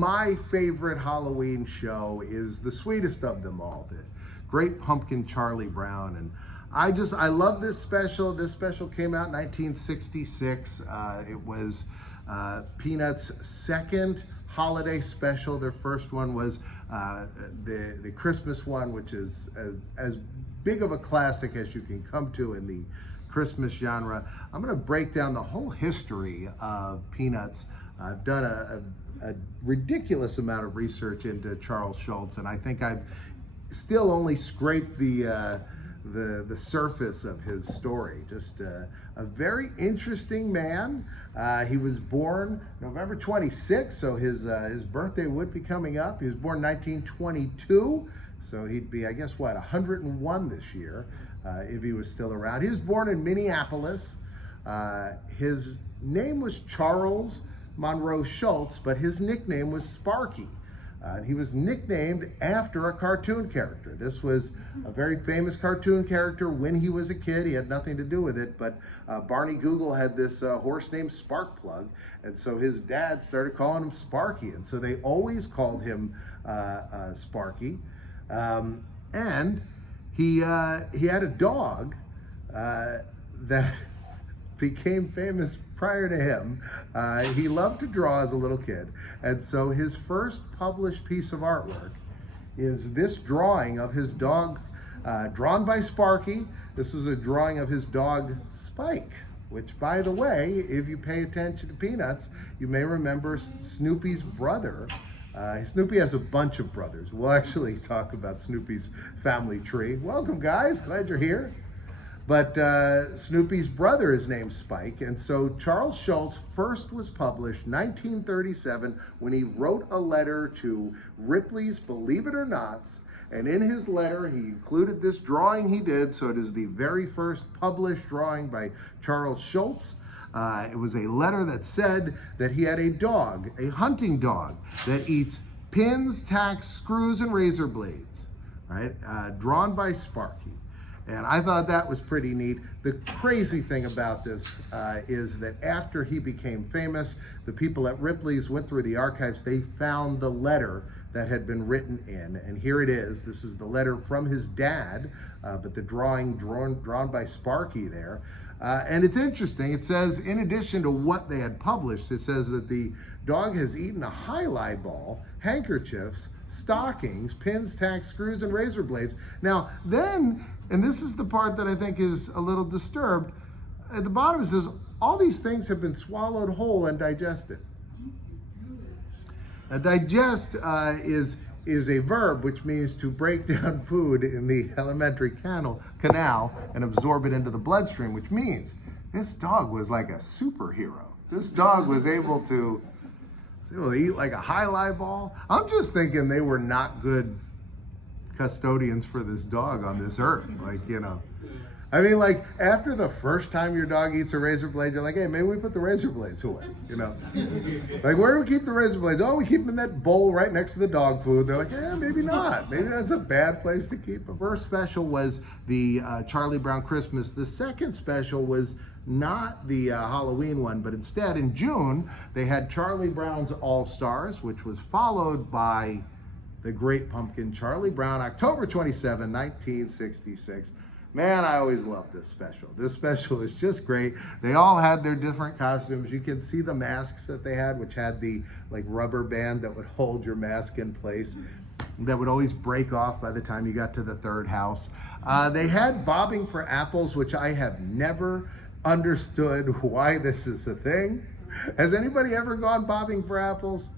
my favorite Halloween show is the sweetest of them all, the Great Pumpkin Charlie Brown. And I love this special. This special came out in 1966. It was Peanuts' second holiday special. Their first one was the Christmas one, which is as big of a classic as you can come to in the Christmas genre. I'm going to break down the whole history of Peanuts. I've done a ridiculous amount of research into Charles Schulz, and I think I've still only scraped the surface of his story. Just a very interesting man. He was born November 26th, so his birthday would be coming up. He was born 1922, so he'd be, I guess, what, 101 this year, if he was still around. He was born in Minneapolis. His name was Charles Monroe Schulz, but his nickname was Sparky. He was nicknamed after a cartoon character. This was a very famous cartoon character when he was a kid. He had nothing to do with it, but Barney Google had this horse named Sparkplug, and so his dad started calling him Sparky, and so they always called him Sparky. And he had a dog that became famous prior to him. He loved to draw as a little kid, and so his first published piece of artwork is this drawing of his dog, drawn by Sparky. This was a drawing of his dog Spike, which, by the way, if you pay attention to Peanuts, you may remember Snoopy's brother. Snoopy has a bunch of brothers. We'll actually talk about Snoopy's family tree. Welcome, guys, glad you're here. But Snoopy's brother is named Spike, and so Charles Schulz first was published 1937 when he wrote a letter to Ripley's Believe It or Nots, and in his letter he included this drawing he did, so it is the very first published drawing by Charles Schulz. It was a letter that said that he had a dog, a hunting dog, that eats pins, tacks, screws, and razor blades, right? Drawn by Sparky. And I thought that was pretty neat. The crazy thing about this is that after he became famous, the people at Ripley's went through the archives. They found the letter that had been written in, and here it is. This is the letter from his dad, but the drawing drawn by Sparky there. And it's interesting. It says, in addition to what they had published, it says that the dog has eaten a highlight ball, handkerchiefs, stockings, pins, tacks, screws, and razor blades. Now then, and this is the part that I think is a little disturbed, at the bottom it says, all these things have been swallowed whole and digested. Now, digest is a verb which means to break down food in the alimentary canal and absorb it into the bloodstream, which means this dog was like a superhero. This dog was able to eat like a highlight ball. I'm just thinking they were not good custodians for this dog on this earth. Like, you know, I mean, like, after the first time your dog eats a razor blade, you're like, hey, maybe we put the razor blades away, you know? Like, where do we keep the razor blades? Oh, we keep them in that bowl right next to the dog food. They're like, yeah, maybe not. Maybe that's a bad place to keep them. First special was the Charlie Brown Christmas. The second special was not the Halloween one, but instead in June, they had Charlie Brown's All-Stars, which was followed by the Great Pumpkin Charlie Brown, October 27, 1966. Man, I always loved this special. This special is just great. They all had their different costumes. You can see the masks that they had, which had the like rubber band that would hold your mask in place, that would always break off by the time you got to the third house. They had bobbing for apples, which I have never understood why this is a thing. Has anybody ever gone bobbing for apples?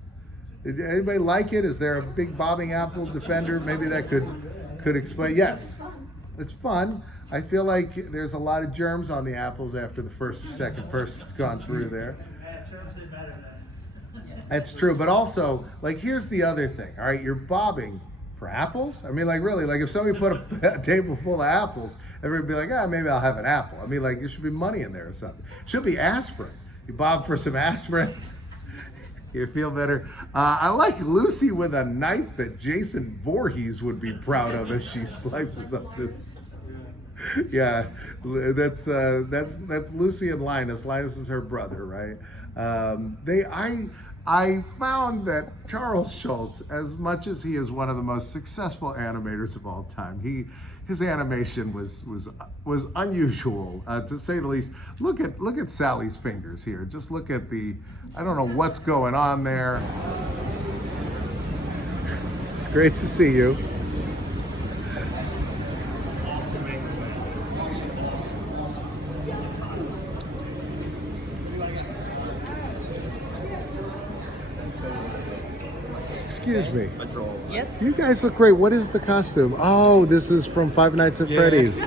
Did anybody like it? Is there a big bobbing apple defender? Maybe that could explain. Yes, it's fun. I feel like there's a lot of germs on the apples after the first or second person's gone through there. That's true, but also, like, here's the other thing. All right, you're bobbing for apples? I mean, like, really, like, if somebody put a table full of apples, everybody would be like, maybe I'll have an apple. I mean, like, there should be money in there or something. Should be aspirin. You bob for some aspirin, you feel better. I like Lucy with a knife that Jason Voorhees would be proud of as she slices up this. Yeah, that's Lucy and Linus. Linus is her brother, right? I found that Charles Schulz, as much as he is one of the most successful animators of all time, his animation was unusual, to say the least. Look at Sally's fingers here. Just look at I don't know what's going on there. It's great to see you. Excuse me. Yes. You guys look great. What is the costume? Oh, this is from Five Nights at Freddy's.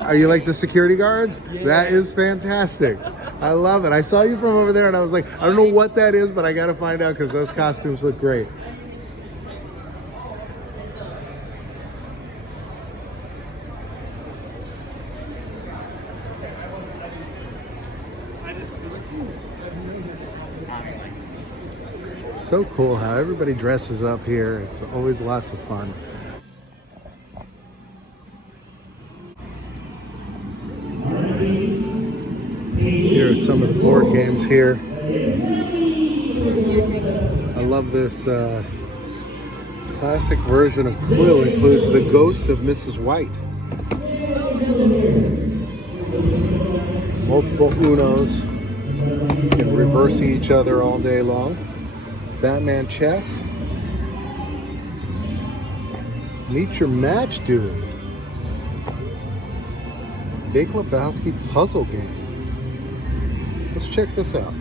Are you like the security guards? Yeah. That is fantastic. I love it. I saw you from over there and I was like, I don't know what that is, but I got to find out because those costumes look great. So cool how everybody dresses up here. It's always lots of fun. Here are some of the board games here. I love this classic version of Clue. Includes the ghost of Mrs. White. Multiple Unos. You can reverse each other all day long. Batman chess. Meet your match dude. Big Lebowski puzzle game. Let's check this out.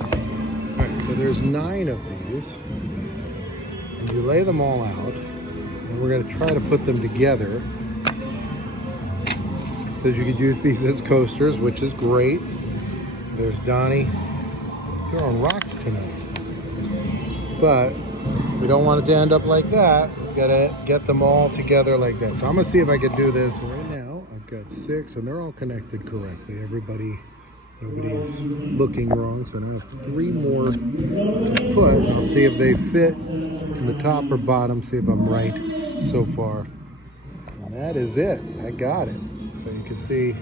Alright, so there's 9 of these. And you lay them all out. And we're going to try to put them together. Says you could use these as coasters, which is great. There's Donnie throwing rocks tonight. But we don't want it to end up like that. We've got to get them all together like that. So I'm going to see if I can do this right now. I've got 6 and they're all connected correctly. Nobody's looking wrong. So now I have 3 more to put. I'll see if they fit in the top or bottom. See if I'm right so far. And that is it. I got it. So you can see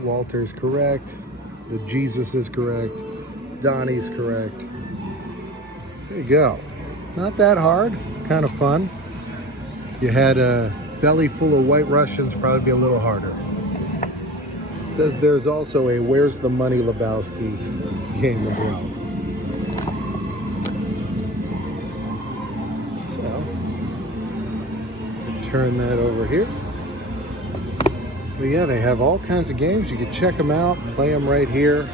Walter's correct, the Jesus is correct, Donnie's correct. There you go. Not that hard, kind of fun. If you had a belly full of White Russians, probably be a little harder. It says there's also a Where's the Money Lebowski game as well. So, turn that over here. But yeah, they have all kinds of games. You can check them out, play them right here.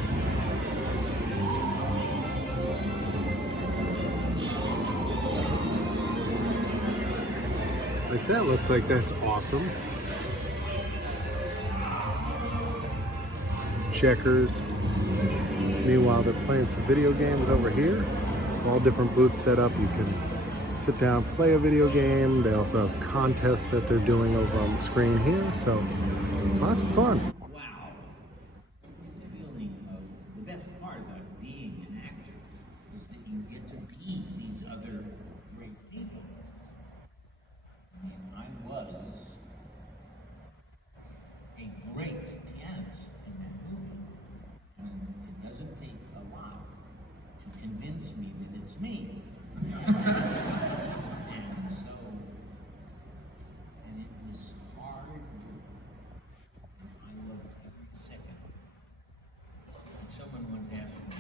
Like that looks like that's awesome. Some checkers. Meanwhile, they're playing some video games over here. All different booths set up. You can sit down, play a video game. They also have contests that they're doing over on the screen here. So lots of fun. Wow. The feeling of the best part about being an actor is that you get to be these other great people. I mean, I was a great pianist in that movie. I mean, it doesn't take a lot to convince me that it's me. And so, and it was hard work. I loved every second. And someone once asked me,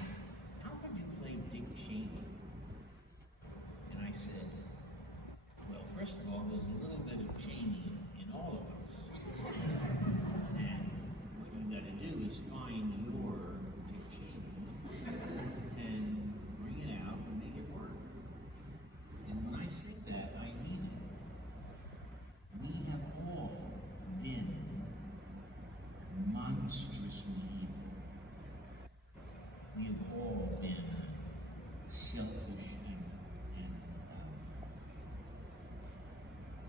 how could you play Dick Cheney? And I said, well, first of all, there's a little bit of Cheney in all of us. And what you gotta do is find your Dick Cheney and bring it out and make it work. And when I say that, I mean it. We have all been monstrously evil. We have all been selfish and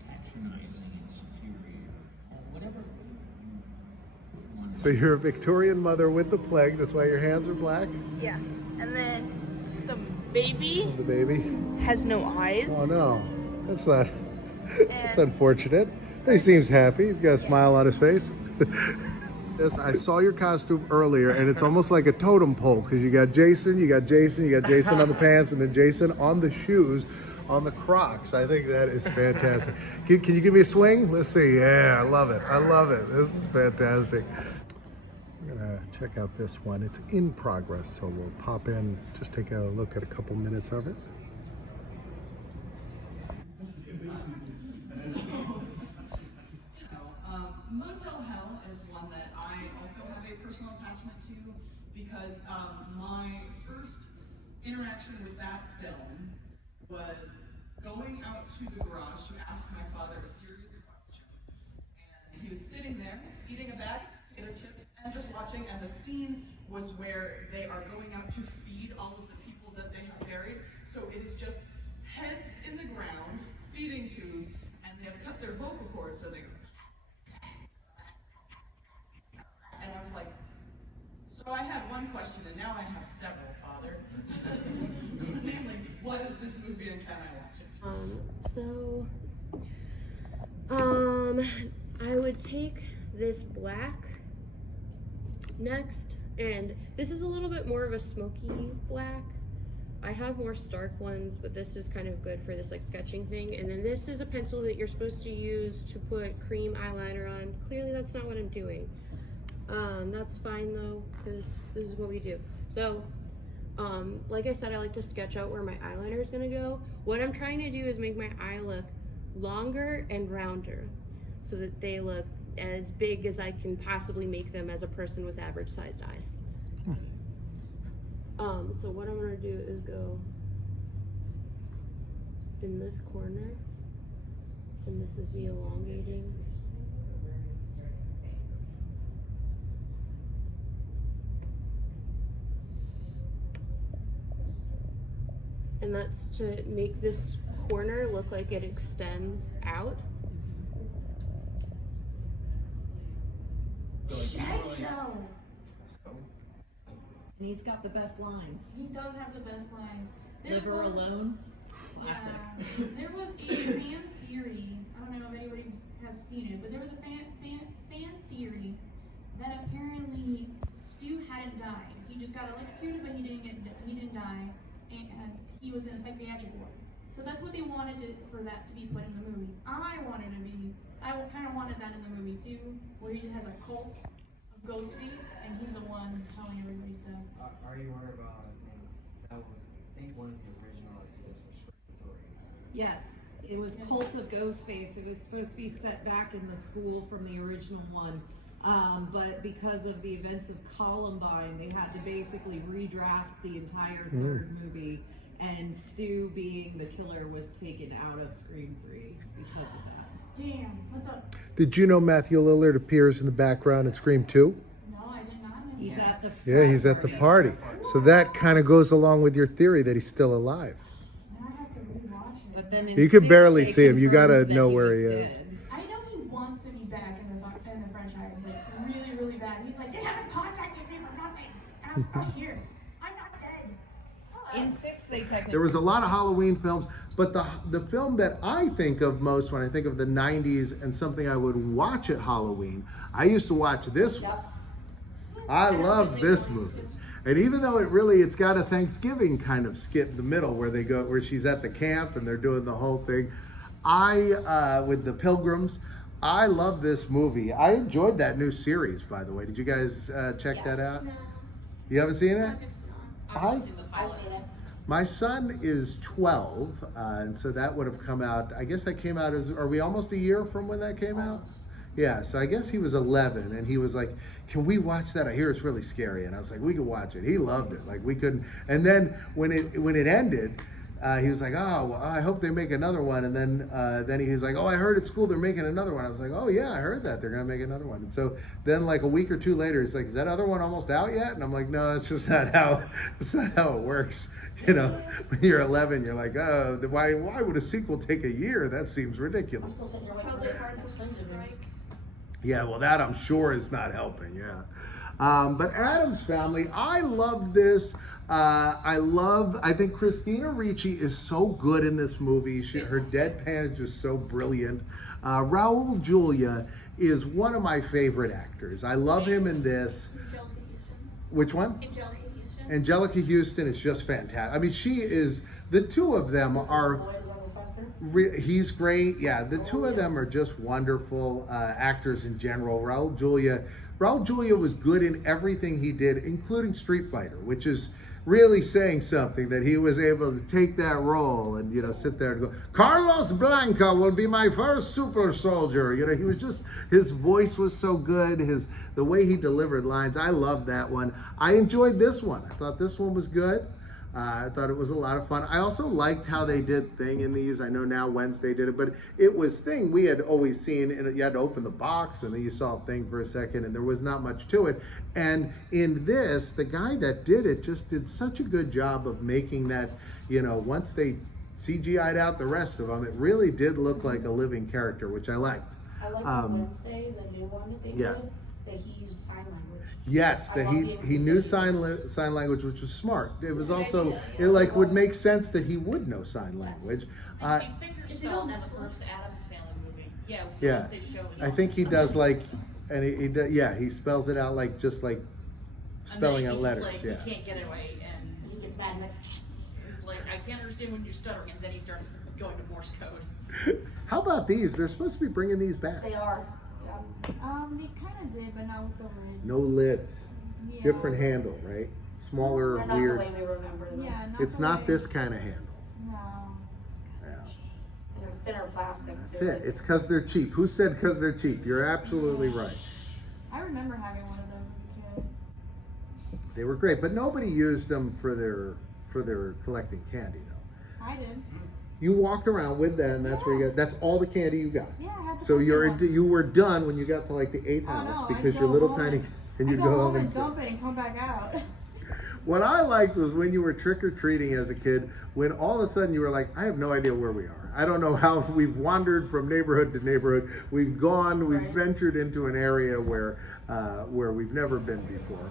patronizing and superior. Whatever you want to So you're a Victorian mother with the plague. That's why your hands are black. Yeah. And then the baby The baby. has no eyes. Oh no, that's not. That's unfortunate. He seems happy. He's got a smile on his face. This, I saw your costume earlier, and it's almost like a totem pole because you got Jason, you got Jason, you got Jason on the pants, and then Jason on the shoes, on the Crocs. I think that is fantastic. Can you give me a swing? Let's see. Yeah, I love it. I love it. This is fantastic. We're gonna check out this one. It's in progress, so we'll pop in, just take a look at a couple minutes of it. Motel Hell is one that I also have a personal attachment to because my first interaction with that film was going out to the garage to ask my father a serious question. And he was sitting there eating a bag of potato chips and just watching, and the scene was where they are going out to feed all of the people that they have buried. So it is just heads in the ground, feeding tube, and they have cut their vocal cords so they go. And I was like, so I had one question and now I have several, Father. Namely, what is this movie and can I watch it? I would take this black next, and this is a little bit more of a smoky black. I have more stark ones, but this is kind of good for this like sketching thing. And then this is a pencil that you're supposed to use to put cream eyeliner on. Clearly that's not what I'm doing. That's fine though, because this is what we do. So, like I said, I like to sketch out where my eyeliner is gonna go. What I'm trying to do is make my eye look longer and rounder so that they look as big as I can possibly make them as a person with average sized eyes. So what I'm gonna do is go in this corner, and this is the elongating. And that's to make this corner look like it extends out. No. And he's got the best lines. He does have the best lines. Liver alone, classic. Yeah. There was a fan theory. I don't know if anybody has seen it, but there was a fan theory that apparently Stu hadn't died. He just got electrocuted, but he didn't die, and he was in a psychiatric ward. So that's what they wanted for that to be put in the movie. I kind of wanted that in the movie too, where he just has a cult of Ghostface, and he's the one telling everybody stuff. Are you worried about, that was, I think, one of the original ideas for Script Authority. Yes, it was Cult of Ghostface. It was supposed to be set back in the school from the original one. But because of the events of Columbine, they had to basically redraft the entire third movie, and Stu, being the killer, was taken out of Scream 3 because of that. Damn, what's up? Did you know Matthew Lillard appears in the background in Scream 2? No, I did not know. He's at the Yeah, he's at the party. So that kind of goes along with your theory that he's still alive. Now I have to rewatch it. But then in You can 6, barely they see him. You gotta confirmed that know where was he is. dead. I know he wants to be back in the franchise, like really, really bad. He's like, they haven't contacted me for nothing, and I'm still here. I'm not dead. Hello. In 6, they technically. There was a lot of Halloween films, but the film that I think of most when I think of the 90s and something I would watch at Halloween, I used to watch this one. I love this movie. And even though it's got a Thanksgiving kind of skit in the middle where she's at the camp and they're doing the whole thing. With the Pilgrims, I love this movie. I enjoyed that new series, by the way. Did you guys check that out? No, You haven't seen it? I've seen it. My son is 12, and so that would have come out, I guess that came out are we almost a year from when that came out? Yeah, so I guess he was 11, and he was like, can we watch that? I hear it's really scary. And I was like, we could watch it. He loved it. Like, we couldn't. And then when it ended, he was like, oh, well, I hope they make another one. And then he was like, oh, I heard at school they're making another one. I was like, oh yeah, I heard that they're gonna make another one. And so then like a week or two later, he's like, is that other one almost out yet? And I'm like, no, it's just not how it works. You know, when you're 11, you're like, oh, why would a sequel take a year? That seems ridiculous. Yeah, well, that I'm sure is not helping. Yeah. But Addams Family, I love this. I think Christina Ricci is so good in this movie. Her deadpan is just so brilliant. Raul Julia is one of my favorite actors. I love him in this. Angelica Houston. Which one? Angelica Houston. Angelica Houston is just fantastic. I mean, she is, the two of them are, he's great. Yeah, the two of them are just wonderful actors in general. Raul Julia was good in everything he did, including Street Fighter, which is really saying something, that he was able to take that role and, you know, sit there and go, Carlos Blanca will be my first super soldier. You know, he was just, his voice was so good, the way he delivered lines. I loved that one. I enjoyed this one. I thought this one was good. I thought it was a lot of fun. I also liked how they did Thing in these. I know now Wednesday did it, but it was Thing we had always seen, and you had to open the box and then you saw Thing for a second and there was not much to it. And in this, the guy that did it just did such a good job of making that, you know, once they CGI'd out the rest of them, it really did look like a living character, which I liked. I like on Wednesday, the new one that they Yeah. did, that he used sign language. Yes, that he knew sign language, which was smart. It was also, it like would make sense that he would know sign language. And he finger spells in the first Addams Family movie. Yeah, Yeah, Wednesday's show is I think he does like, and he spells it out like just like spelling out letters. Like, Yeah. he can't get away, and He gets mad, he's like, he's like, I can't understand when you're stuttering, and then he starts going to Morse code. How about these? They're supposed to be bringing these back. they are. They kind of did, but not with the lids. No lids, Yeah. different handle, right? Smaller, They're not weird. the way we remember them. Yeah, not It's the not way- this kind of handle. No. Yeah. And they're thinner plastic That's too. it. It's because they're cheap. Who said because they're cheap? You're absolutely right. I remember having one of those as a kid. They were great, but nobody used them for their collecting candy though. I did. You walked around with that, and that's where you got. That's all the candy you got. Yeah, I had to. So put you're them up. you were done when you got to like the 8th Oh, house no, because I'd you're go little home tiny, and- and you'd I'd go go home and and. dump it and come back out. What I liked was when you were trick or treating as a kid, when all of a sudden you were like, I have no idea where we are. I don't know how we've wandered from neighborhood to neighborhood. We've Right. ventured into an area where we've never been before.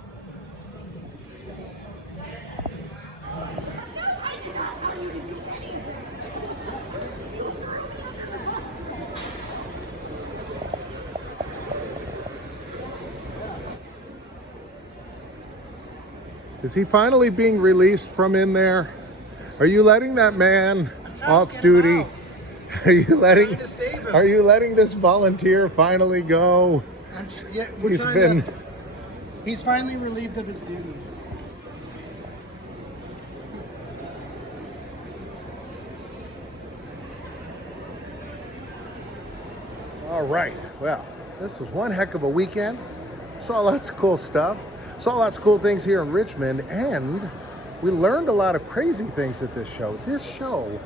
Is he finally being released from in there? Are you letting that man off duty? Are you letting this volunteer finally go? I'm sure, yeah, he's finally relieved of his duties. All right, well, this was one heck of a weekend. Saw lots of cool stuff. Saw lots of cool things here in Richmond, and we learned a lot of crazy things at this show. This show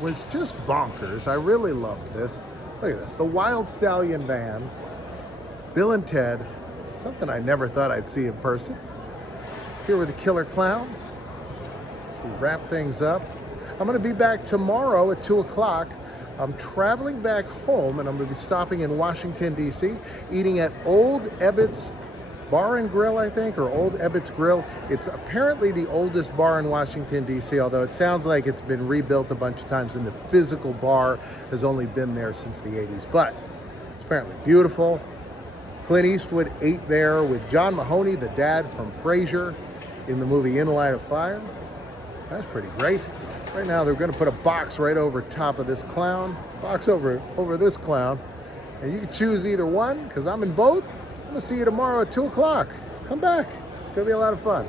was just bonkers. I really loved this. Look at this, the Wild Stallion Band, Bill and Ted, something I never thought I'd see in person. Here with the Killer Clown. We wrap things up. I'm gonna be back tomorrow at 2 o'clock. I'm traveling back home, and I'm gonna be stopping in Washington, D.C., eating at Old Ebbitt's Bar and Grill, I think, or Old Ebbitt's Grill. It's apparently the oldest bar in Washington, D.C., although it sounds like it's been rebuilt a bunch of times, and the physical bar has only been there since the 80s. But it's apparently beautiful. Clint Eastwood ate there with John Mahoney, the dad from Frasier, in the movie In the Line of Fire. That's pretty great. Right now, they're going to put a box right over top of this clown, box over this clown, and you can choose either one, because I'm in both. I'm going to see you tomorrow at 2 o'clock. Come back. It's going to be a lot of fun.